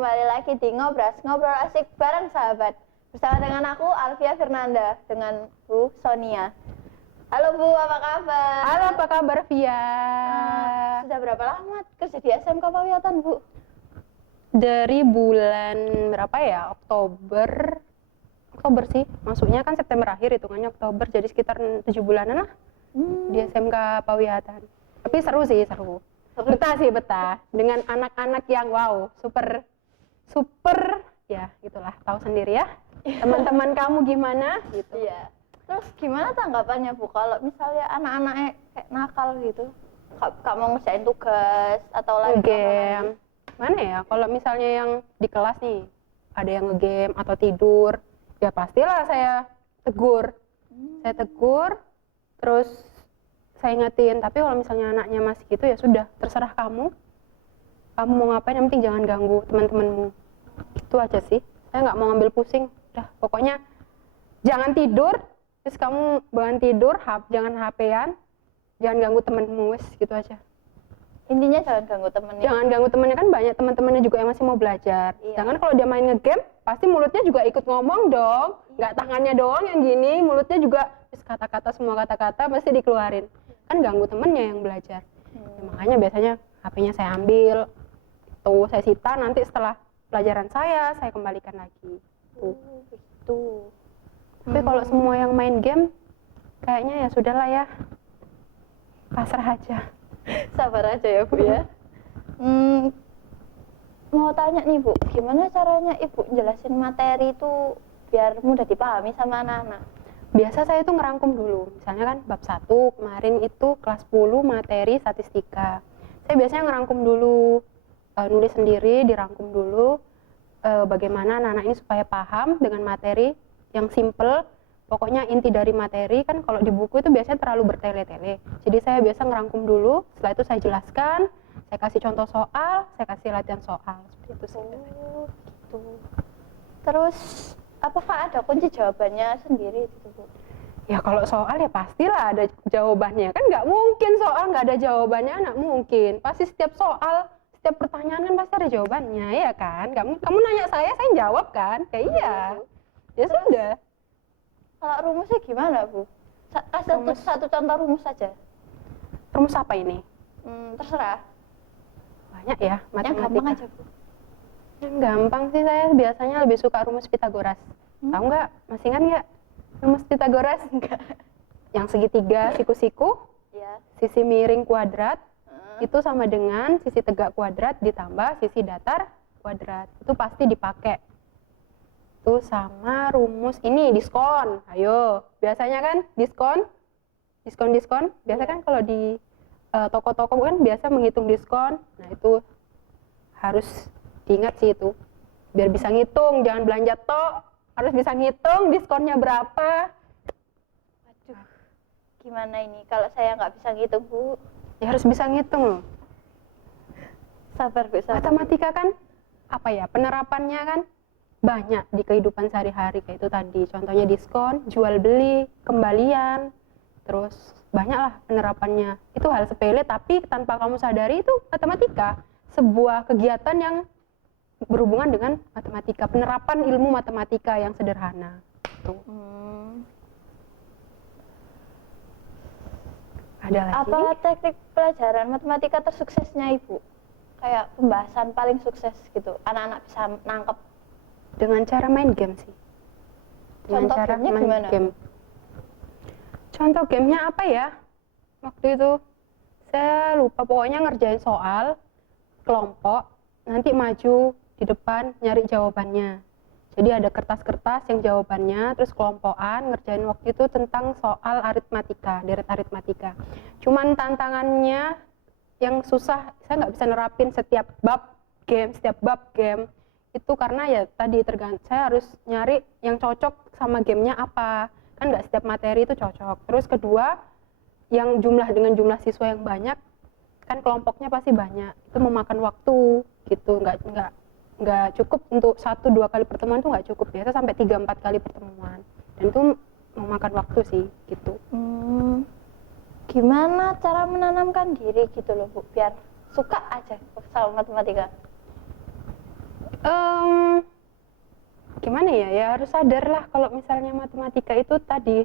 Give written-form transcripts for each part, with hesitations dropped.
kembali lagi di Ngobras, ngobrol asik bareng sahabat. Bersama dengan aku, Alvia Fernanda, dengan Bu Sonia. Halo Bu, apa kabar? Halo, apa kabar Via? Sudah berapa lama kerja di SMK Pawiatan, Bu? Dari bulan berapa ya? Oktober sih, masuknya kan September akhir, hitungannya Oktober, jadi sekitar 7 bulanan lah di SMK Pawiatan. Tapi seru sih, seru. Betah dengan anak-anak yang wow, super ya gitulah, tahu sendiri ya. Teman-teman kamu gimana gitu. Iya. Terus gimana tanggapannya Bu kalau misalnya anak-anaknya kayak nakal gitu? Gak mau ngerjain tugas atau lagi game. Mana ya, kalau misalnya yang di kelas nih ada yang ngegame atau tidur, ya pastilah saya tegur. Saya tegur, terus saya ingetin. Tapi kalau misalnya anaknya masih gitu, ya sudah, terserah kamu mau ngapain, yang penting jangan ganggu teman-temanmu. Itu aja sih, saya nggak mau ngambil pusing. Udah, pokoknya jangan tidur, terus kamu bangun tidur, jangan HP-an, jangan ganggu temenmu, wes gitu aja. Intinya jangan ganggu temennya. Jangan ganggu temennya, kan banyak teman-temannya juga yang masih mau belajar. Iya. Jangan kalau dia main ngegame, pasti mulutnya juga ikut ngomong dong. Nggak tangannya doang yang gini, mulutnya juga kata-kata, semua kata-kata pasti dikeluarin. Kan ganggu temennya yang belajar. Ya, makanya biasanya HP-nya saya ambil, tuh saya sita, nanti setelah pelajaran saya kembalikan lagi. Tuh. Gitu. Tapi kalau semua yang main game, kayaknya ya sudahlah ya, pasrah aja. Sabar aja ya Bu ya. Mau tanya nih Bu, gimana caranya Ibu jelasin materi itu biar mudah dipahami sama anak-anak? Biasa saya itu ngerangkum dulu, misalnya kan bab 1 kemarin itu kelas 10 materi statistika. Saya biasanya ngerangkum dulu, nulis sendiri, dirangkum dulu, bagaimana anak-anak ini supaya paham dengan materi yang simple. Pokoknya inti dari materi kan kalau di buku itu biasanya terlalu bertele-tele. Jadi saya biasa ngerangkum dulu, setelah itu saya jelaskan, saya kasih contoh soal, saya kasih latihan soal. Seperti itu sih. Gitu. Terus apakah ada kunci jawabannya sendiri gitu Bu? Ya kalau soal ya pastilah ada jawabannya. Kan nggak mungkin soal nggak ada jawabannya, nggak mungkin. Pasti setiap soal, setiap pertanyaan kan pasti ada jawabannya, ya kan? Kamu nanya saya jawab kan? Ya iya. Ya sudah. Kalau rumusnya gimana Bu? Satu contoh rumus saja. Rumus apa ini? Terserah. Banyak ya, matematika. Yang gampang aja Bu. Yang gampang sih saya biasanya lebih suka rumus Pythagoras. Tahu nggak? Masih ingat nggak rumus Pythagoras? Enggak. Yang segitiga siku-siku, Ya. sisi miring kuadrat, itu sama dengan sisi tegak kuadrat ditambah sisi datar kuadrat. Itu pasti dipakai. Itu sama rumus ini diskon. Ayo, biasanya kan diskon. Biasa kan kalau di toko-toko kan biasa menghitung diskon. Nah, itu harus diingat sih itu. Biar bisa ngitung, jangan belanja tok. Harus bisa ngitung diskonnya berapa. Aduh, gimana ini kalau saya nggak bisa ngitung Bu? Ya harus bisa ngitung loh. Sabar Bu, sabar. Matematika kan apa ya, penerapannya kan banyak di kehidupan sehari-hari kayak itu tadi. Contohnya diskon, jual beli, kembalian, terus banyaklah penerapannya. Itu hal sepele tapi tanpa kamu sadari itu matematika. Sebuah kegiatan yang berhubungan dengan matematika, penerapan ilmu matematika yang sederhana. Tuh. Ada lagi? Apa teknik pelajaran matematika tersuksesnya Ibu? Kayak pembahasan paling sukses gitu, anak-anak bisa nangkep. Dengan cara main game sih. Dengan Contoh cara gamenya main gimana? game. Contoh gamenya apa ya? Waktu itu saya lupa, pokoknya ngerjain soal kelompok, nanti maju di depan nyari jawabannya. Jadi ada kertas-kertas yang jawabannya, terus kelompokan ngerjain waktu itu tentang soal aritmatika, deret aritmatika. Cuman tantangannya yang susah, saya nggak bisa nerapin setiap bab game itu karena ya tadi saya harus nyari yang cocok sama gamenya apa, kan nggak setiap materi itu cocok. Terus kedua, yang dengan jumlah siswa yang banyak, kan kelompoknya pasti banyak, itu memakan waktu gitu, nggak cukup untuk 1-2 kali pertemuan, itu nggak cukup, biasa sampai 3-4 kali pertemuan, dan itu memakan waktu sih gitu. Gimana cara menanamkan diri gitu loh Bu, biar suka aja sama matematika? Em, Gimana ya? Ya harus sadar lah kalau misalnya matematika itu tadi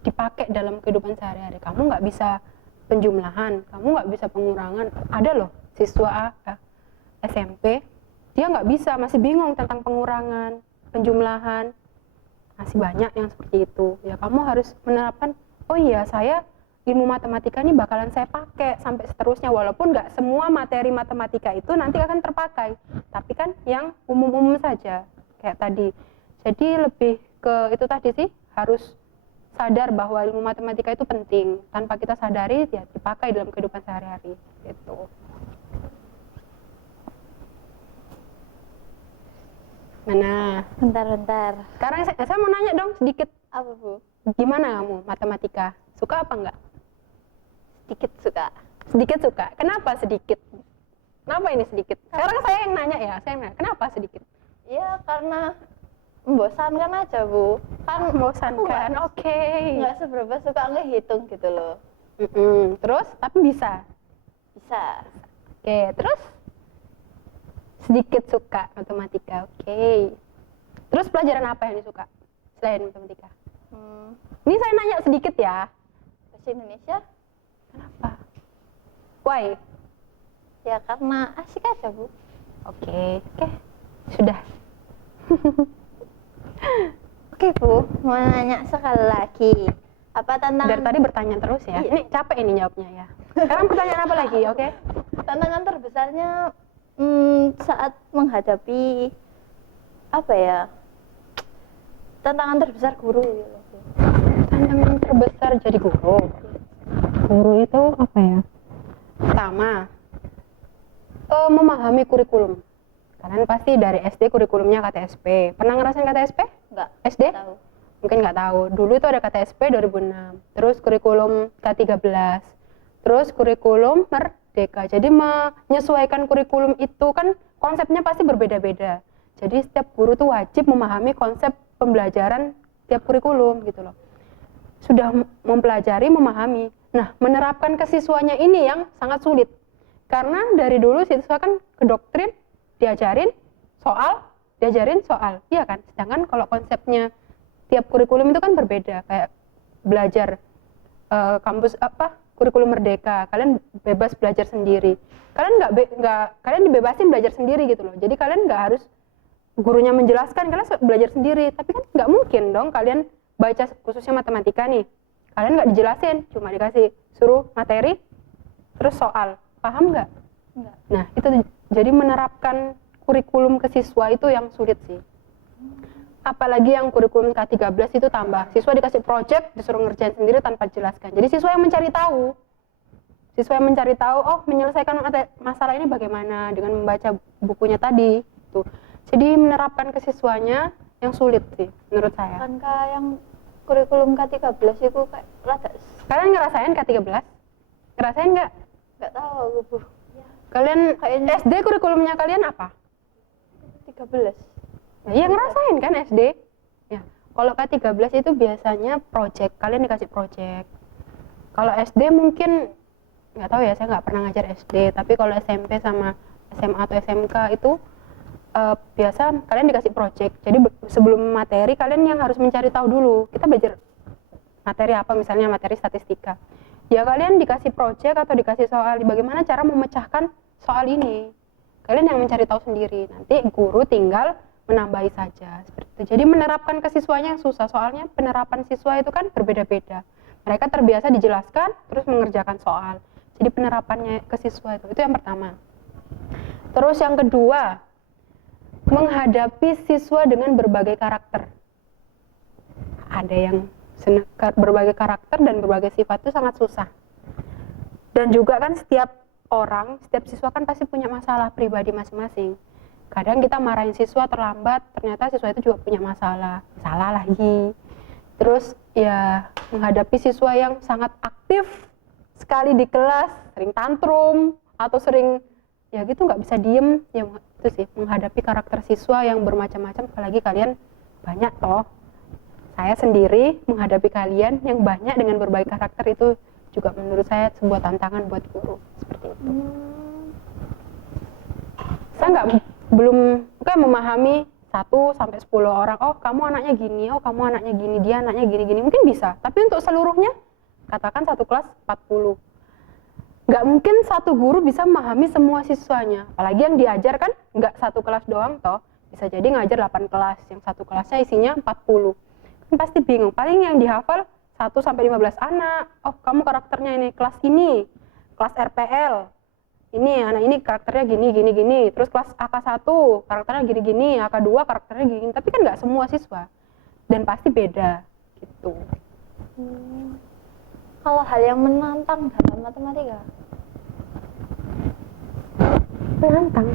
dipakai dalam kehidupan sehari-hari. Kamu nggak bisa penjumlahan, kamu nggak bisa pengurangan. Ada loh siswa SMP, dia nggak bisa, masih bingung tentang pengurangan, penjumlahan. Masih banyak yang seperti itu. Ya kamu harus menerapkan, oh iya saya ilmu matematika ini bakalan saya pakai sampai seterusnya, walaupun nggak semua materi matematika itu nanti akan terpakai, tapi kan yang umum-umum saja kayak tadi. Jadi lebih ke itu tadi sih, harus sadar bahwa ilmu matematika itu penting, tanpa kita sadari ya dipakai dalam kehidupan sehari-hari gitu. Mana? Bentar. Sekarang saya mau nanya dong sedikit, Apa, Bu? gimana kamu matematika? Suka apa enggak? Sedikit suka. Sedikit suka. Kenapa sedikit? Kenapa ini sedikit? Sekarang saya yang nanya ya, saya yang nanya. Kenapa sedikit? Ya karena membosankan aja, Bu. Kan Membosankan. Oke. nggak seberapa suka ngehitung gitu loh. Terus, tapi bisa. Bisa. Oke, terus sedikit suka matematika. Oke. Terus pelajaran apa yang disuka selain matematika? Ini saya nanya sedikit ya. Bahasa Indonesia? Kenapa? Why? Ya karena asik aja, Bu. Oke. Sudah. Oke, Bu. Mau nanya sekali lagi. Apa Dari tantangan tadi bertanya terus ya. Ini capek ini jawabnya ya. Sekarang pertanyaan apa lagi? Oke. tantangan terbesarnya saat menghadapi apa ya? Tantangan terbesar guru gitu loh, Bu. Tantangan terbesar jadi guru. Guru itu apa ya? Pertama, memahami kurikulum. Kalian pasti dari SD kurikulumnya KTSP. Pernah ngerasain KTSP? Enggak. SD? Tahu. Mungkin nggak tahu. Dulu itu ada KTSP 2006. Terus kurikulum K13. Terus kurikulum Merdeka. Jadi menyesuaikan kurikulum itu kan konsepnya pasti berbeda-beda. Jadi setiap guru tuh wajib memahami konsep pembelajaran tiap kurikulum gitu loh. Sudah mempelajari, memahami. Nah, menerapkan ke siswanya ini yang sangat sulit. Karena dari dulu siswa kan kedoktrin, diajarin soal, iya kan? Sedangkan kalau konsepnya tiap kurikulum itu kan berbeda. Kayak belajar kurikulum Merdeka, kalian bebas belajar sendiri. Kalian kalian dibebasin belajar sendiri gitu loh. Jadi kalian nggak harus gurunya menjelaskan, kalian belajar sendiri. Tapi kan nggak mungkin dong kalian baca, khususnya matematika nih, kalian nggak dijelasin, cuma dikasih suruh materi terus soal, paham nggak? Enggak. Nah itu jadi menerapkan kurikulum ke siswa itu yang sulit sih. Apalagi yang kurikulum K13 itu tambah, siswa dikasih project disuruh ngerjain sendiri tanpa dijelaskan. Jadi siswa yang mencari tahu, oh menyelesaikan masalah ini bagaimana dengan membaca bukunya tadi tuh. Jadi menerapkan ke siswanya yang sulit sih menurut saya. Kan yang kurikulum K13 itu kayak rada Kalian ngerasain K13? Ngerasain nggak? nggak tahu aku, Bu. Kalian Kayaknya SD kurikulumnya kalian apa? 13. Iya ngerasain kan SD? Ya. Kalau K13 itu biasanya project, kalian dikasih project. Kalau SD mungkin nggak tahu ya, saya nggak pernah ngajar SD. Tapi kalau SMP sama SMA atau SMK itu biasa kalian dikasih project. Jadi sebelum materi kalian yang harus mencari tahu dulu. Kita belajar materi apa, misalnya materi statistika. Ya kalian dikasih project atau dikasih soal bagaimana cara memecahkan soal ini. Kalian yang mencari tahu sendiri. Nanti guru tinggal menambahi saja seperti itu. Jadi menerapkan ke siswanya yang susah, soalnya penerapan siswa itu kan berbeda-beda. Mereka terbiasa dijelaskan terus mengerjakan soal. Jadi penerapannya ke siswa itu yang pertama. Terus yang kedua, menghadapi siswa dengan berbagai karakter. Ada yang berbagai karakter dan berbagai sifat itu sangat susah. Dan juga kan setiap siswa kan pasti punya masalah pribadi masing-masing. Kadang kita marahin siswa terlambat, ternyata siswa itu juga punya masalah, salah lagi. Terus ya menghadapi siswa yang sangat aktif sekali di kelas, sering tantrum atau sering ya gitu nggak bisa diem, ya itu sih menghadapi karakter siswa yang bermacam-macam. Apalagi kalian banyak toh. Saya sendiri menghadapi kalian yang banyak dengan berbagai karakter itu juga menurut saya sebuah tantangan buat guru seperti itu. Saya belum kayak memahami 1 sampai 10 orang, oh kamu anaknya gini, oh kamu anaknya gini, dia anaknya gini-gini, mungkin bisa. Tapi untuk seluruhnya, katakan satu kelas 40. Nggak mungkin satu guru bisa memahami semua siswanya. Apalagi yang diajar kan nggak satu kelas doang toh. Bisa jadi ngajar 8 kelas, yang satu kelasnya isinya 40. Kan pasti bingung, paling yang dihafal 1 sampai 15 anak. Oh kamu karakternya ini, kelas RPL. Ini anak ini karakternya gini, terus kelas AK1 karakternya gini, AK2 karakternya gini, tapi kan nggak semua siswa dan pasti beda gitu. Kalau hal yang menantang dalam matematika? Menantang?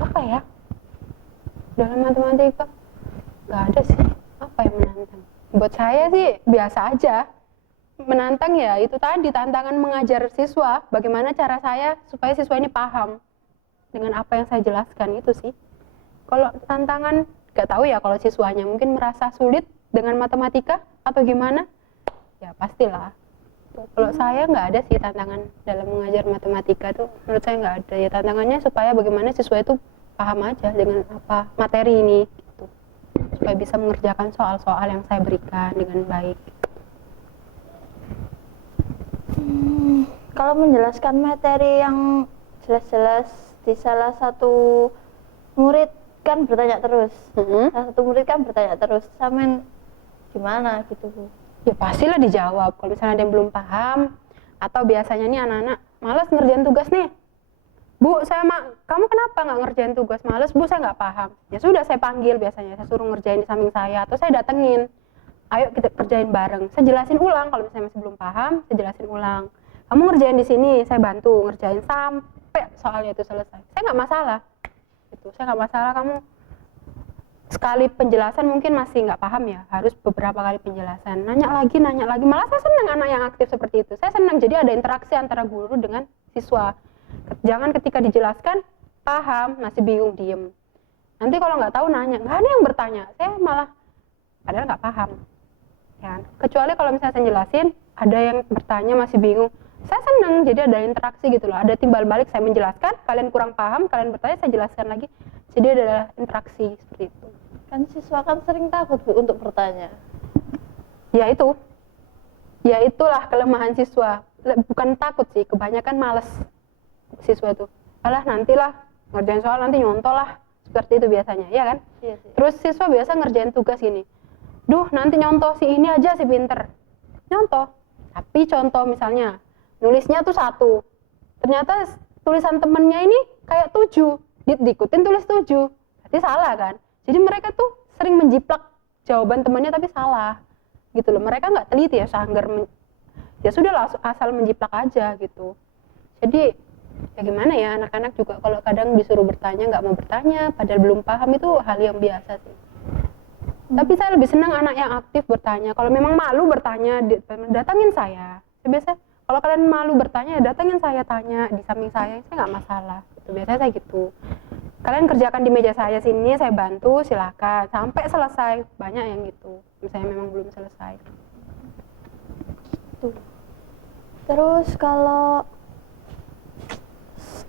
Apa ya? Dalam matematika? Nggak ada sih, apa yang menantang? Buat saya sih biasa aja. Menantang ya itu tadi, tantangan mengajar siswa, bagaimana cara saya supaya siswa ini paham dengan apa yang saya jelaskan itu sih. Kalau tantangan nggak tahu ya, kalau siswanya mungkin merasa sulit dengan matematika atau gimana, ya pastilah. Kalau saya nggak ada sih tantangan dalam mengajar matematika tuh, menurut saya nggak ada ya. Tantangannya supaya bagaimana siswa itu paham aja dengan apa materi ini gitu, supaya bisa mengerjakan soal-soal yang saya berikan dengan baik. Kalau menjelaskan materi yang jelas-jelas di salah satu murid kan bertanya terus, salah satu murid kan bertanya terus, samen gimana gitu Bu? Ya pastilah dijawab kalau misalnya ada yang belum paham, atau biasanya nih anak-anak malas ngerjain tugas nih. Bu, kamu kenapa nggak ngerjain tugas? Males Bu, saya nggak paham. Ya sudah, saya panggil biasanya, saya suruh ngerjain di samping saya, atau saya datengin. Ayo kita kerjain bareng. Saya jelasin ulang, kalau misalnya masih belum paham, saya jelasin ulang. Kamu ngerjain di sini, saya bantu ngerjain sampai soalnya itu selesai. Saya nggak masalah. Gitu. Saya nggak masalah kamu sekali penjelasan mungkin masih nggak paham ya, harus beberapa kali penjelasan. Nanya lagi. Malah saya senang anak yang aktif seperti itu. Saya senang, jadi ada interaksi antara guru dengan siswa. Jangan ketika dijelaskan paham masih bingung diem. Nanti kalau nggak tahu nanya, nggak ada yang bertanya. Saya malah padahal nggak paham. Ya, kecuali kalau misalnya saya jelasin, ada yang bertanya masih bingung. Saya senang, jadi ada interaksi gitu loh. Ada timbal balik, saya menjelaskan, kalian kurang paham, kalian bertanya, saya jelaskan lagi. Jadi ada interaksi seperti itu. Kan siswa kan sering takut Bu untuk bertanya. Ya itu. Ya itulah kelemahan siswa. Bukan takut sih, kebanyakan males siswa itu. Alah nantilah, ngerjain soal nanti nyontoh lah. Seperti itu biasanya, ya kan? Iya sih. Terus siswa biasa ngerjain tugas gini. Duh, nanti nyontoh si ini aja si pinter. Nyontoh. Tapi contoh misalnya, nulisnya tuh 1. Ternyata tulisan temennya ini kayak 7. Diikutin tulis 7. Berarti salah kan? Jadi mereka tuh sering menjiplak jawaban temannya tapi salah. Gitu loh. Mereka nggak teliti ya, sanggar. Ya sudah lah, asal menjiplak aja gitu. Jadi ya gimana ya, anak-anak juga kalau kadang disuruh bertanya nggak mau bertanya, padahal belum paham, itu hal yang biasa sih. Tapi saya lebih senang anak yang aktif bertanya. Kalau memang malu bertanya, datangin saya. Biasa kalau kalian malu bertanya, datangin saya, tanya di samping saya nggak masalah. Gitu. Biasanya saya gitu. Kalian kerjakan di meja saya sini, saya bantu, silakan sampai selesai. Banyak yang gitu. Misalnya memang belum selesai. Tuh. Terus kalau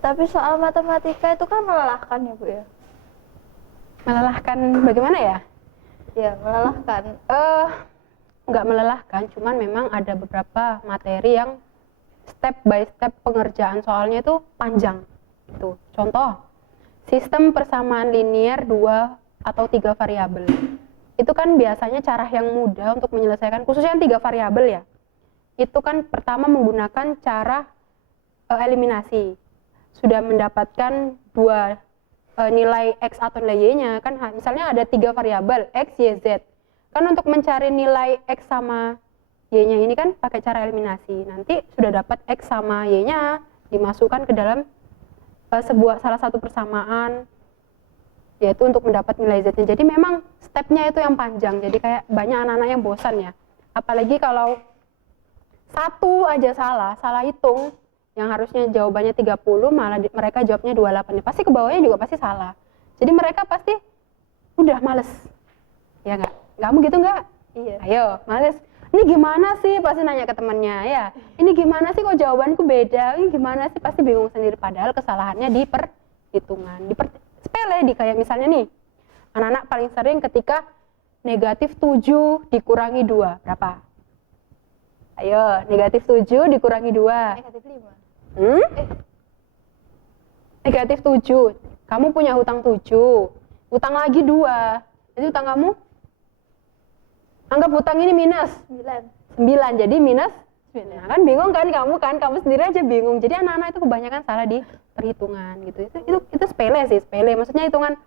tapi soal matematika itu kan melelahkan ya Bu ya? Melelahkan bagaimana ya? Ya, melelahkan. Nggak melelahkan, cuman memang ada beberapa materi yang step by step pengerjaan soalnya itu panjang. Gitu. Contoh, sistem persamaan linear 2 atau 3 variabel. Itu kan biasanya cara yang mudah untuk menyelesaikan, khususnya yang 3 variabel ya. Itu kan pertama menggunakan cara eliminasi. Sudah mendapatkan 2 nilai X atau nilai Y-nya, kan misalnya ada 3 variabel X, Y, Z. Kan untuk mencari nilai X sama Y-nya ini kan pakai cara eliminasi. Nanti sudah dapat X sama Y-nya, dimasukkan ke dalam salah satu persamaan, yaitu untuk mendapat nilai Z-nya. Jadi memang stepnya itu yang panjang, jadi kayak banyak anak-anak yang bosan ya. Apalagi kalau satu aja salah hitung, yang harusnya jawabannya 30, malah mereka jawabnya 28. Pasti ke bawahnya juga pasti salah. Jadi mereka pasti udah males. Ya nggak? Kamu gitu nggak? Iya. Ayo, males. Ini gimana sih? Pasti nanya ke temannya ya. Ini gimana sih kok jawabanku beda? Ini gimana sih? Pasti bingung sendiri. Padahal kesalahannya di perhitungan. sepele di kayak misalnya nih, anak-anak paling sering ketika negatif 7 dikurangi 2, berapa? Ayo, negatif 7 dikurangi 2. Negatif 5. Negatif 7. Kamu punya hutang 7. Utang lagi 2. Jadi utang kamu? Anggap hutang ini minus 9. Jadi minus 9. Nah, kan bingung kan kamu sendiri aja bingung. Jadi anak-anak itu kebanyakan salah di perhitungan gitu. Itu sepele sih, sepele. Maksudnya hitungan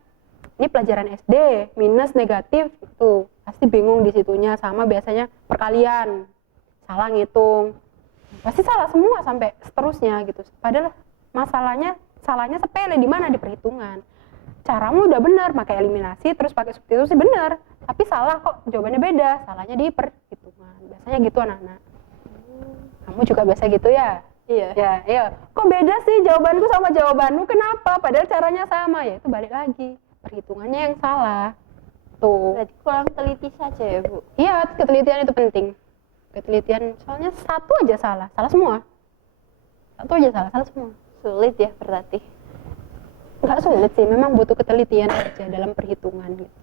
ini pelajaran SD, minus negatif itu pasti bingung di situnya. Sama biasanya perkalian, salah ngitung, pasti salah semua sampai seterusnya gitu. Padahal salahnya sepele di mana, di perhitungan. Caramu udah benar, pakai eliminasi terus pakai substitusi benar, tapi salah kok, jawabannya beda, salahnya di perhitungan. Biasanya gitu anak-anak. Kamu juga biasa gitu ya? Iya. Ya. Kok beda sih jawabanku sama jawabanmu? Kenapa? Padahal caranya sama. Ya itu balik lagi, perhitungannya yang salah. Tuh. Berarti kurang teliti saja ya, Bu? Iya, ketelitian itu penting. Ketelitian, soalnya satu aja salah semua. Satu aja salah semua. Sulit ya berarti? Nggak sulit sih, memang butuh ketelitian aja dalam perhitungan gitu.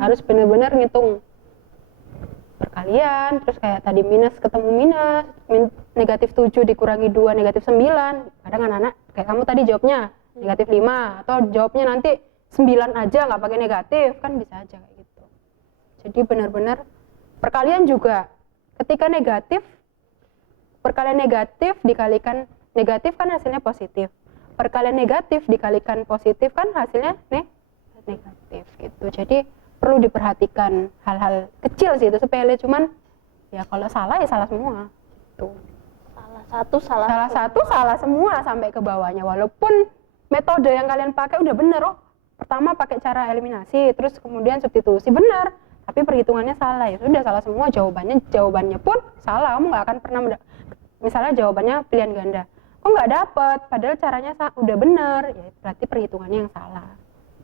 Harus benar-benar ngitung perkalian, terus kayak tadi minus ketemu minus, negatif 7 dikurangi 2, negatif 9. Kadang anak-anak, kayak kamu tadi jawabnya negatif 5, atau jawabnya nanti 9 aja nggak pakai negatif, kan bisa aja kayak gitu. Jadi benar-benar perkalian juga, ketika perkalian negatif dikalikan negatif kan hasilnya positif. Perkalian negatif dikalikan positif kan hasilnya negatif gitu. Jadi perlu diperhatikan hal-hal kecil sih, itu sepele, cuman ya kalau salah ya salah semua gitu. Salah satu salah semua sampai ke bawahnya, walaupun metode yang kalian pakai udah bener. Pertama pakai cara eliminasi, terus kemudian substitusi benar, tapi perhitungannya salah, ya sudah salah semua, jawabannya pun salah. Kamu nggak akan pernah misalnya jawabannya pilihan ganda, kok nggak dapet, padahal caranya udah bener, ya berarti perhitungannya yang salah.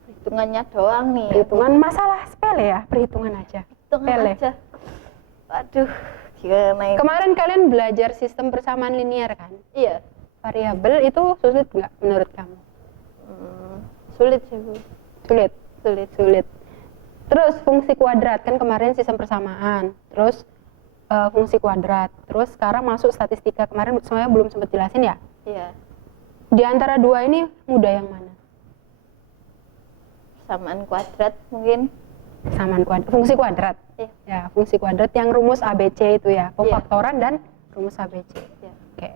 Perhitungannya doang nih. Perhitungan masalah sepele ya, perhitungan aja. Sepele. Waduh, gimana ini? Kemarin kalian belajar sistem persamaan linear kan? Iya. Variabel itu sulit nggak menurut kamu? Sulit sih, Bu. Sulit. Terus fungsi kuadrat, kan kemarin sistem persamaan, terus fungsi kuadrat, terus sekarang masuk statistika. Kemarin semuanya belum sempat jelasin ya? Iya. Di antara dua ini mudah yang mana? Persamaan kuadrat mungkin. Persamaan kuadrat, fungsi kuadrat. Iya. Ya, fungsi kuadrat yang rumus ABC itu ya, kofaktoran dan rumus ABC. Iya. Oke.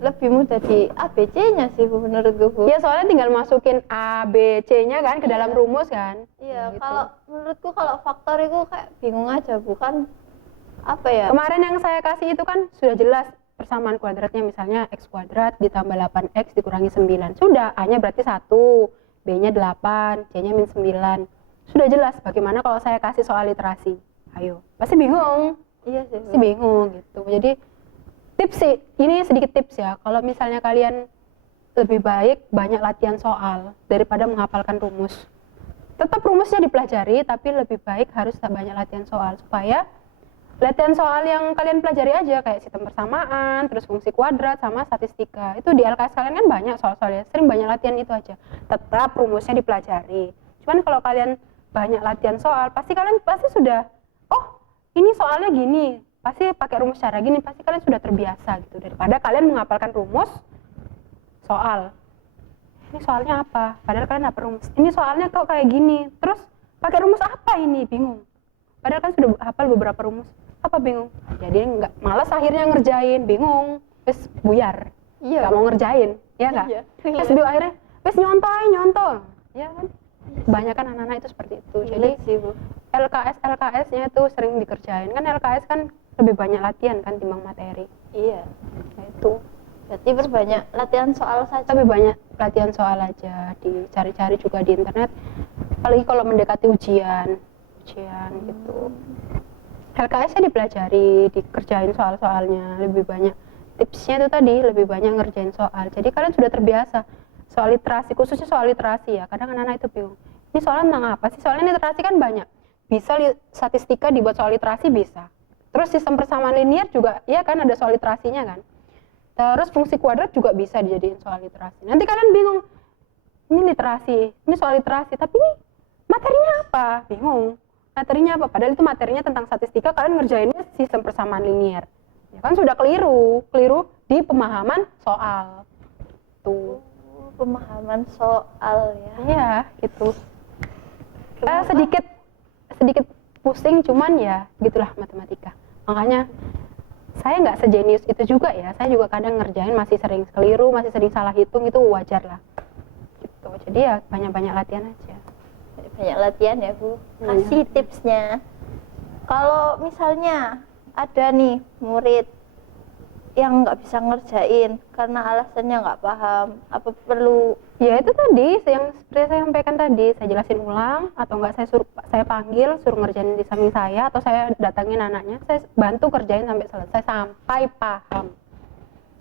Lebih mudah di ABC-nya sih, Bu, menurutku, Bu. Ya, soalnya tinggal masukin ABC-nya kan ke dalam rumus kan. Iya, gitu. kalau menurutku kalau faktor itu kayak bingung aja, bukan apa ya? Kemarin yang saya kasih itu kan sudah jelas persamaan kuadratnya, misalnya x kuadrat ditambah 8x dikurangi 9. Sudah, A-nya berarti 1, B-nya 8, C-nya min 9. Sudah jelas. Bagaimana kalau saya kasih soal literasi? Ayo, pasti bingung. Iya sih, Pasti bingung gitu. Jadi tips sih, ini sedikit tips ya. Kalau misalnya kalian lebih baik banyak latihan soal daripada menghafalkan rumus. Tetap rumusnya dipelajari, tapi lebih baik harus banyak latihan soal, supaya latihan soal yang kalian pelajari aja kayak sistem persamaan, terus fungsi kuadrat sama statistika. Itu di LKS kalian kan banyak soal-soalnya, sering banyak latihan itu aja. Tetap rumusnya dipelajari. Cuman kalau kalian banyak latihan soal, pasti kalian sudah, oh ini soalnya gini, pasti pakai rumus cara gini, pasti kalian sudah terbiasa gitu, daripada kalian menghafalkan rumus soal. Ini soalnya apa? Padahal kalian dapat rumus. Ini soalnya kok kayak gini. Terus pakai rumus apa ini? Bingung. Padahal kan sudah hafal beberapa rumus. Apa bingung? Jadi nggak, malas akhirnya ngerjain, bingung, terus buyar. Iya. Nggak mau ngerjain, ya nggak? Iya. Terus akhirnya, terus nyontoh, ya kan? Kebanyakan anak-anak itu seperti itu. Jadi sih, Bu. LKS-nya itu sering dikerjain. Kan LKS kan lebih banyak latihan kan timbang materi. Iya. Nah, itu. Berarti berbanyak latihan soal saja. Lebih banyak latihan soal aja, dicari-cari juga di internet. Apalagi kalau mendekati ujian gitu. LKS-nya dipelajari, dikerjain soal-soalnya, lebih banyak tipsnya itu tadi, lebih banyak ngerjain soal. Jadi kalian sudah terbiasa soal literasi, khususnya soal literasi ya. Kadang anak-anak itu bingung, ini soalnya tentang apa sih? Soalnya literasi kan banyak, bisa statistika dibuat soal literasi bisa. Terus sistem persamaan linear juga, ya kan ada soal literasinya kan. Terus fungsi kuadrat juga bisa dijadiin soal literasi. Nanti kalian bingung, ini literasi, ini soal literasi, tapi ini materinya apa? Bingung. Materinya apa? Padahal itu materinya tentang statistika, kalian ngerjainnya sistem persamaan linier. Ya kan sudah keliru di pemahaman soal. Tuh. Pemahaman soal ya. Iya, gitu. Sedikit pusing, cuman ya gitulah matematika. Makanya saya nggak sejenius itu juga ya. Saya juga kadang ngerjain masih sering keliru, masih sering salah hitung, itu wajar lah. Gitu. Jadi ya banyak-banyak latihan aja. Banyak latihan ya Bu. Kasih tipsnya. Kalau misalnya ada nih murid yang nggak bisa ngerjain karena alasannya nggak paham, apa perlu? Ya itu tadi yang seperti saya sampaikan tadi, saya jelasin ulang atau enggak saya panggil suruh ngerjain di samping saya, atau saya datangin anaknya, saya bantu kerjain sampai selesai sampai paham.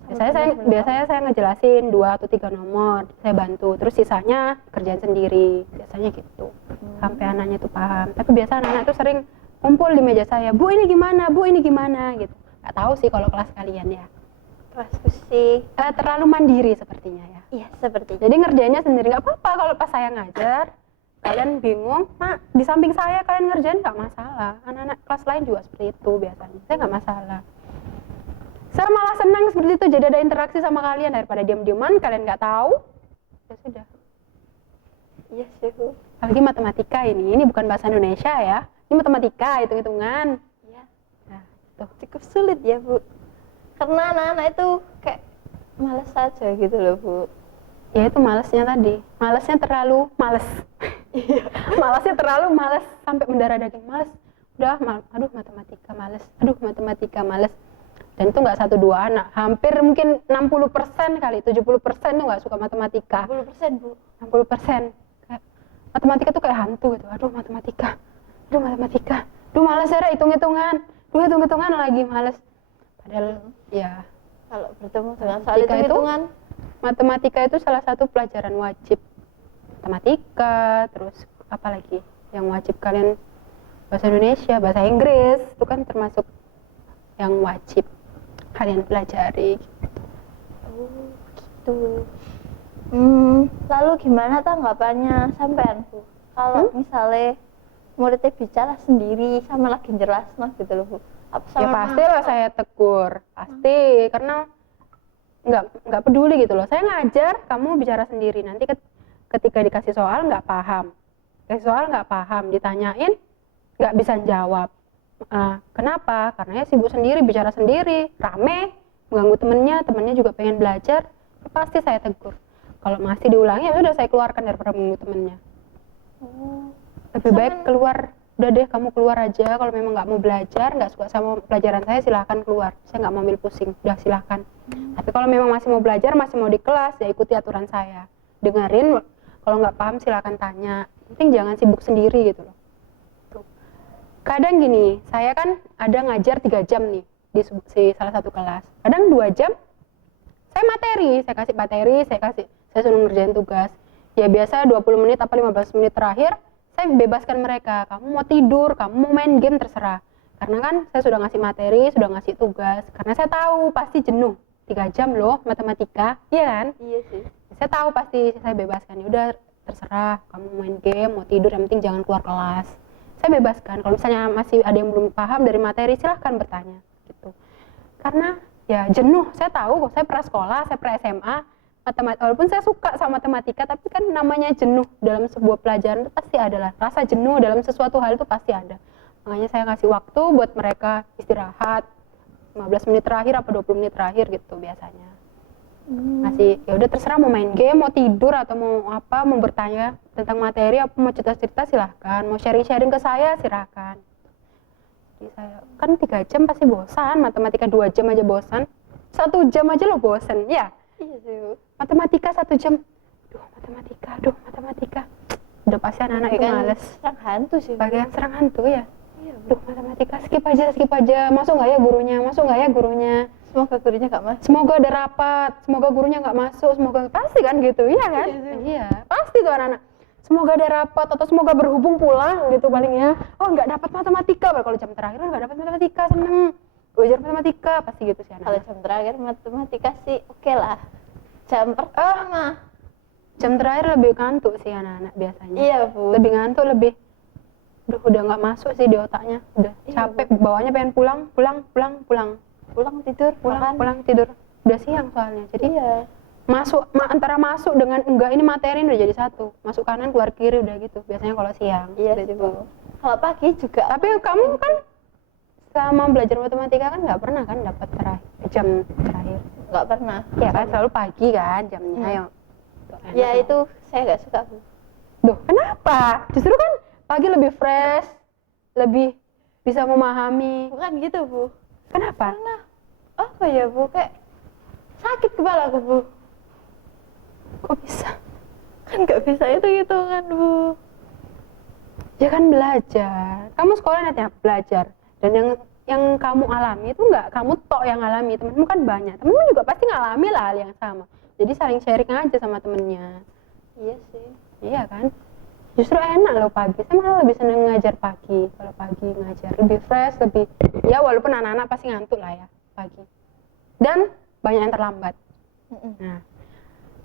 Biasanya saya ngejelasin 2 atau 3 nomor, saya bantu, terus sisanya kerjain sendiri, biasanya gitu, sampai anaknya tuh paham. Tapi biasa anak-anak tuh sering kumpul di meja saya, Bu ini gimana gitu. Nggak tahu sih kalau kelas kalian ya. Kelasku sih terlalu mandiri sepertinya ya. iya seperti. Jadi ngerjainnya sendiri, nggak apa-apa kalau pas saya ngajar kalian bingung, nah di samping saya kalian ngerjain nggak masalah. Anak-anak kelas lain juga seperti itu biasanya, saya nggak masalah. Saya malah senang seperti itu, jadi ada interaksi sama kalian daripada diam-diaman kalian nggak tahu. Ya sudah. Iya sih Bu. Apalagi matematika ini bukan bahasa Indonesia ya, ini matematika, hitung-hitungan. Iya. Nah, tuh. Cukup sulit ya Bu. Karena anak-anak itu kayak males saja gitu loh Bu. Ya itu malesnya tadi, malesnya terlalu males. Malasnya terlalu males sampai mendarah daging, males. Udah, aduh matematika males. Dan itu nggak 1-2 anak, hampir mungkin 60% kali, 70% tuh nggak suka matematika. 60% Bu. 60%. Kayak, matematika tuh kayak hantu gitu. Aduh matematika, aduh males ya hitung-hitungan, lagi males. Padahal ya kalau bertemu dengan soal hitung-hitungan, matematika itu salah satu pelajaran wajib. Matematika, terus apa lagi yang wajib kalian, bahasa Indonesia, bahasa Inggris, itu kan termasuk yang wajib kalian pelajari gitu. Oh gitu. Lalu gimana tanggapannya sampean Bu? Kalau misalnya muridnya bicara sendiri sama lagi jelas gitu loh Bu. Ya pastilah saya tegur, pasti, karena nggak peduli gitu loh. Saya ngajar, kamu bicara sendiri. Nanti ketika dikasih soal nggak paham, ditanyain nggak bisa jawab. Kenapa? Karena ya sibuk sendiri, bicara sendiri, rame, mengganggu temennya juga pengen belajar. Pasti saya tegur. Kalau masih diulangi ya sudah saya keluarkan daripada mengganggu temennya. Lebih baik keluar. Udah deh kamu keluar aja, kalau memang nggak mau belajar, nggak suka sama pelajaran saya, silahkan keluar, saya nggak mau ambil pusing, udah silahkan. Tapi kalau memang masih mau belajar, masih mau di kelas, ya ikuti aturan saya, dengerin, kalau nggak paham silahkan tanya, penting jangan sibuk sendiri gitu loh. Tuh. Kadang gini, saya kan ada ngajar 3 jam nih di salah satu kelas, kadang 2 jam saya kasih materi, saya suruh ngerjain tugas, ya biasa 20 menit atau 15 menit terakhir saya bebaskan mereka, kamu mau tidur, kamu mau main game, terserah. Karena kan saya sudah ngasih materi, sudah ngasih tugas, karena saya tahu pasti jenuh, 3 jam loh matematika, iya kan? Iya sih. Saya tahu pasti, saya bebaskan, ya udah terserah, kamu main game, mau tidur, yang penting jangan keluar kelas. Saya bebaskan, kalau misalnya masih ada yang belum paham dari materi, silahkan bertanya gitu. Karena ya jenuh, saya tahu kok, saya pernah sekolah, saya pernah SMA, walaupun saya suka sama matematika, tapi kan namanya jenuh dalam sebuah pelajaran itu pasti ada lah, rasa jenuh dalam sesuatu hal itu pasti ada. Makanya saya ngasih waktu buat mereka istirahat 15 menit terakhir apa 20 menit terakhir gitu biasanya. Ngasih, ya udah terserah mau main game, mau tidur atau mau apa, mau bertanya tentang materi, apa mau cerita-cerita silahkan, mau sharing-sharing ke saya silahkan. Jadi saya kan 3 jam pasti bosan, matematika 2 jam aja bosan, 1 jam aja lo bosan ya. Iya sih. Matematika 1 jam, matematika, udah pasti anak-anak itu males. Serang hantu sih. Bagian serang hantu ya. Matematika skip aja, masuk nggak ya gurunya. Semoga gurunya nggak masuk. Semoga ada rapat, semoga gurunya nggak masuk, semoga pasti kan gitu, iya kan? Iya, pasti tuh anak-anak. Semoga ada rapat atau semoga berhubung pulang gitu paling ya. Oh nggak dapat matematika, kalau jam terakhir nggak dapat matematika, seneng. Belajar matematika pasti gitu sih anak. Kalau jam terakhir matematika sih oke lah. Jam pertama Jam terakhir lebih ngantuk sih anak-anak biasanya. Iya Bu. Lebih ngantuk, lebih udah nggak masuk sih di otaknya. Udah Iya, capek, bawahnya pengen pulang. Pulang tidur, makan. Pulang tidur. Udah siang soalnya. Jadi Iya. antara masuk dengan enggak, ini materi udah jadi satu. Masuk kanan keluar kiri udah gitu. Biasanya kalau siang. Iya sih gitu. Bu. Kalau pagi juga. Tapi kamu kan selama belajar matematika kan nggak pernah kan dapat jam terakhir. Nggak pernah. Ya kan selalu pagi kan jamnya. Ayo. Ya itu saya nggak suka Bu. Duh, kenapa? Justru kan pagi lebih fresh, lebih bisa memahami. Bukan gitu Bu. Kenapa? Karena apa ya Bu, kayak sakit kepala aku Bu. Kok bisa? Kan nggak bisa itu kan Bu. Ya kan belajar. Kamu sekolah nanti belajar. Dan yang kamu alami itu nggak kamu tok yang alami, temenmu kan banyak. Temenmu juga pasti ngalami lah hal yang sama. Jadi saling sharing aja sama temennya. Iya sih. Iya kan? Justru enak loh pagi. Saya malah lebih seneng ngajar pagi. Kalau pagi ngajar lebih fresh, lebih ya walaupun anak-anak pasti ngantuk lah ya pagi. Dan banyak yang terlambat. Nah,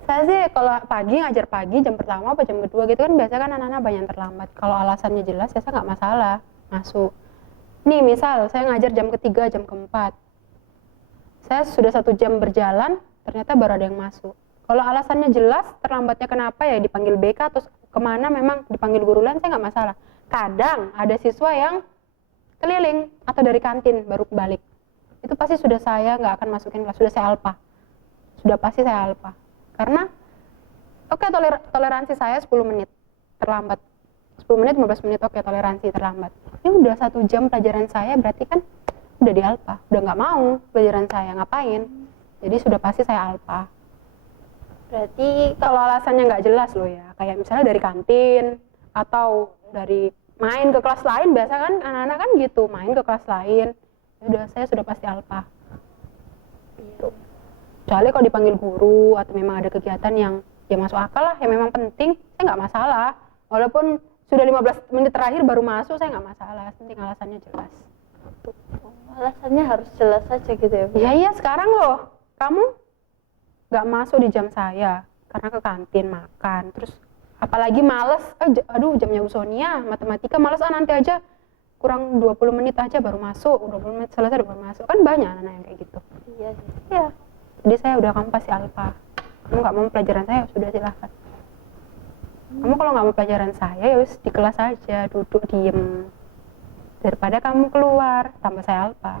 saya sih kalau pagi ngajar pagi jam pertama apa jam kedua gitu kan biasanya kan anak-anak banyak yang terlambat. Kalau alasannya jelas ya saya nggak masalah masuk. Nih misal saya ngajar jam ketiga, jam keempat. Saya sudah 1 jam berjalan, ternyata baru ada yang masuk. Kalau alasannya jelas, terlambatnya kenapa ya dipanggil BK atau kemana memang dipanggil guru lain, saya nggak masalah. Kadang ada siswa yang keliling atau dari kantin baru balik. Itu pasti sudah saya nggak akan masukin kelas, sudah saya alpa. Sudah pasti saya alpa. Karena oke, toleransi saya 10 menit terlambat. 10 menit, 15 menit oke, toleransi terlambat. Ini udah 1 jam pelajaran saya, berarti kan udah di alpa. Udah nggak mau pelajaran saya, ngapain? Jadi sudah pasti saya alpa. Berarti Kalau alasannya nggak jelas loh ya, kayak misalnya dari kantin atau dari main ke kelas lain, biasa kan anak-anak kan gitu, main ke kelas lain, ya udah saya sudah pasti alpa. Gitu. Kecuali kalau dipanggil guru atau memang ada kegiatan yang ya masuk akal lah, yang memang penting, saya nggak masalah. Walaupun sudah 15 menit terakhir baru masuk, saya nggak masalah, penting alasannya jelas. alasannya harus jelas saja gitu ya Bu. Iya sekarang loh, kamu nggak masuk di jam saya karena ke kantin makan, terus apalagi males, aduh jamnya Bu Sonia matematika males, nanti aja kurang 20 menit aja baru masuk, 20 menit selesai baru masuk, kan banyak anak yang kayak gitu. Iya sih. Iya, jadi saya udah, kamu pasti alfa, kamu nggak mau pelajaran saya sudah silahkan. Kamu kalau nggak mau pelajaran saya ya wis di kelas aja, duduk diem, daripada kamu keluar tambah saya alfa.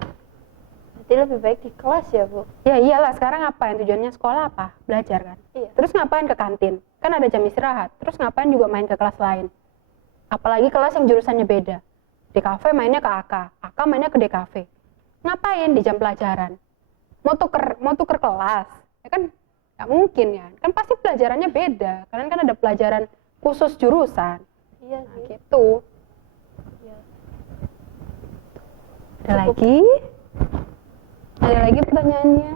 Berarti lebih baik di kelas ya Bu. Ya iyalah, sekarang apa yang tujuannya sekolah apa? Belajar kan? Iya. Terus ngapain ke kantin? Kan ada jam istirahat. Terus ngapain juga main ke kelas lain? Apalagi kelas yang jurusannya beda. DKV mainnya ke AK, AK mainnya ke DKV. Ngapain di jam pelajaran? Mau tuker kelas? Ya kan nggak mungkin ya. Kan pasti pelajarannya beda. Kalian kan ada pelajaran khusus jurusan. Iya Nah, sih. gitu. Iya. Ada lagi? Ada lagi pertanyaannya?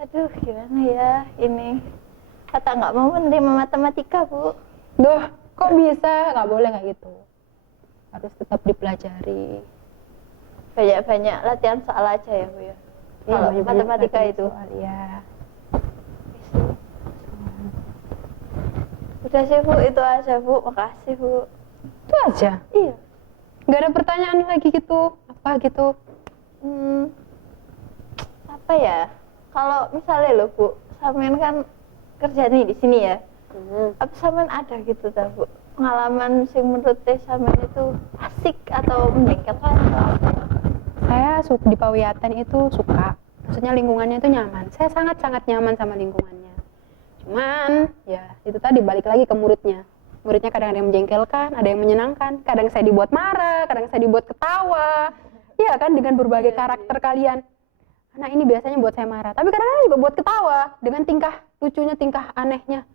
Aduh, gimana ya ini? Kata nggak mau menerima matematika Bu. Duh, kok bisa? Nggak boleh kayak gitu. Harus tetap dipelajari. Banyak-banyak latihan soal aja ya Bu ya. Kalau banyak-banyak matematika latihan itu. soal, ya. Udah sih Bu, itu aja Bu. Makasih Bu. Itu aja. Iya. Nggak ada pertanyaan lagi gitu? Apa gitu? Apa ya? Kalau misalnya loh Bu, sampean kan kerja nih di sini ya. Apa sampean ada gitu ta Bu? Pengalaman sing menurut sampean itu asik atau menjengkelkan atau apa? Saya di Pawiatan itu suka. Maksudnya lingkungannya itu nyaman. Saya sangat-sangat nyaman sama lingkungannya. Cuman, ya itu tadi balik lagi ke muridnya. Muridnya kadang ada yang menjengkelkan, ada yang menyenangkan. Kadang saya dibuat marah, kadang saya dibuat ketawa. Iya kan, dengan berbagai karakter kalian. Anak ini biasanya buat saya marah, tapi kadang-kadang juga buat ketawa. Dengan tingkah lucunya, tingkah anehnya.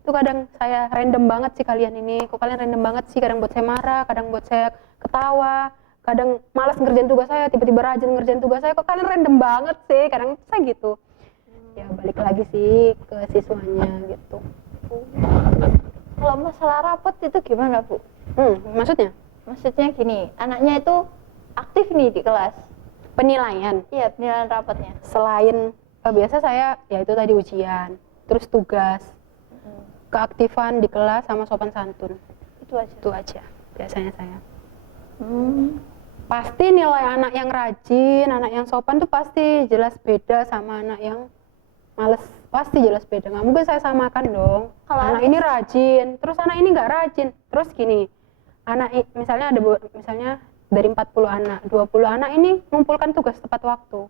Itu kadang saya random banget sih kalian ini. Kok kalian random banget sih, kadang buat saya marah, kadang buat saya ketawa. Kadang malas ngerjain tugas saya, tiba-tiba rajin ngerjain tugas saya. Kok kalian random banget sih, kadang saya gitu. Ya balik lagi sih ke siswanya gitu. Kalau masalah rapot itu gimana Bu? Maksudnya? Maksudnya gini, anaknya itu aktif nih di kelas. Penilaian. Iya, penilaian rapotnya. Selain biasa saya ya itu tadi ujian, terus tugas. keaktifan di kelas sama sopan santun. Itu aja. Itu aja biasanya saya. Hmm. Pasti nilai anak yang rajin, anak yang sopan tuh pasti jelas beda sama anak yang males. Pasti jelas beda. Nggak mungkin saya samakan dong. Kalau Anak ini rajin, terus anak ini nggak rajin. Terus gini, misalnya misalnya dari 40 anak, 20 anak ini ngumpulkan tugas tepat waktu.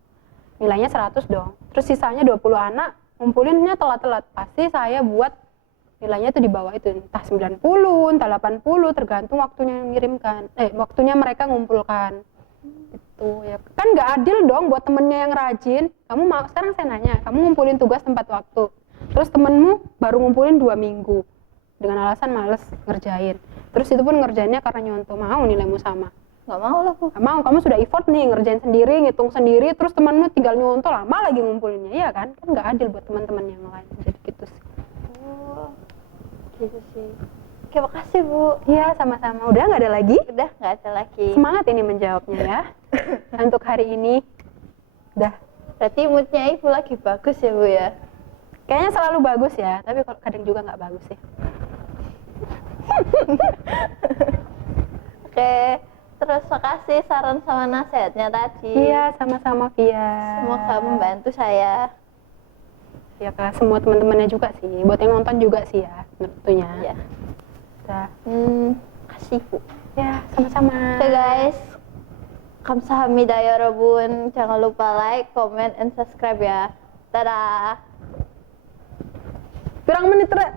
Nilainya 100 dong. Terus sisanya 20 anak ngumpulinnya telat-telat. Pasti saya buat nilainya itu di bawah itu, entah 90, entah 80, tergantung waktunya yang mengirimkan. Waktunya mereka ngumpulkan. Itu ya. Kan nggak adil dong buat temennya yang rajin. Sekarang saya nanya, kamu ngumpulin tugas tempat waktu. Terus temenmu baru ngumpulin 2 minggu. Dengan alasan males ngerjain. Terus itu pun ngerjainnya karena nyontoh, mau nilaimu sama. Nggak mau lah Bu. Nggak mau, kamu sudah effort nih ngerjain sendiri, ngitung sendiri, terus temenmu tinggal nyontoh, lama lagi ngumpulinnya, iya kan? Kan nggak adil buat teman-teman yang lain. Jadi gitu sih. Oh, gitu sih. Oke, makasih Bu. Iya, sama-sama. Udah nggak ada lagi? Udah nggak ada lagi. Semangat ini menjawabnya ya. Untuk hari ini, udah. Berarti moodnya Ibu lagi bagus ya Bu ya? Kayaknya selalu bagus ya, tapi kadang juga nggak bagus sih. Oke, terus makasih saran sama nasihatnya tadi. Iya, sama-sama Via. Semoga membantu saya. Ya ke semua teman-temannya juga sih, buat yang nonton juga sih ya, tentunya. Ya. Udah. Kasih Bu. Ya, sama-sama. Oke guys, kamsahamnida ya Robun. Jangan lupa like, comment, and subscribe ya. Dadah. Pirang menit rek,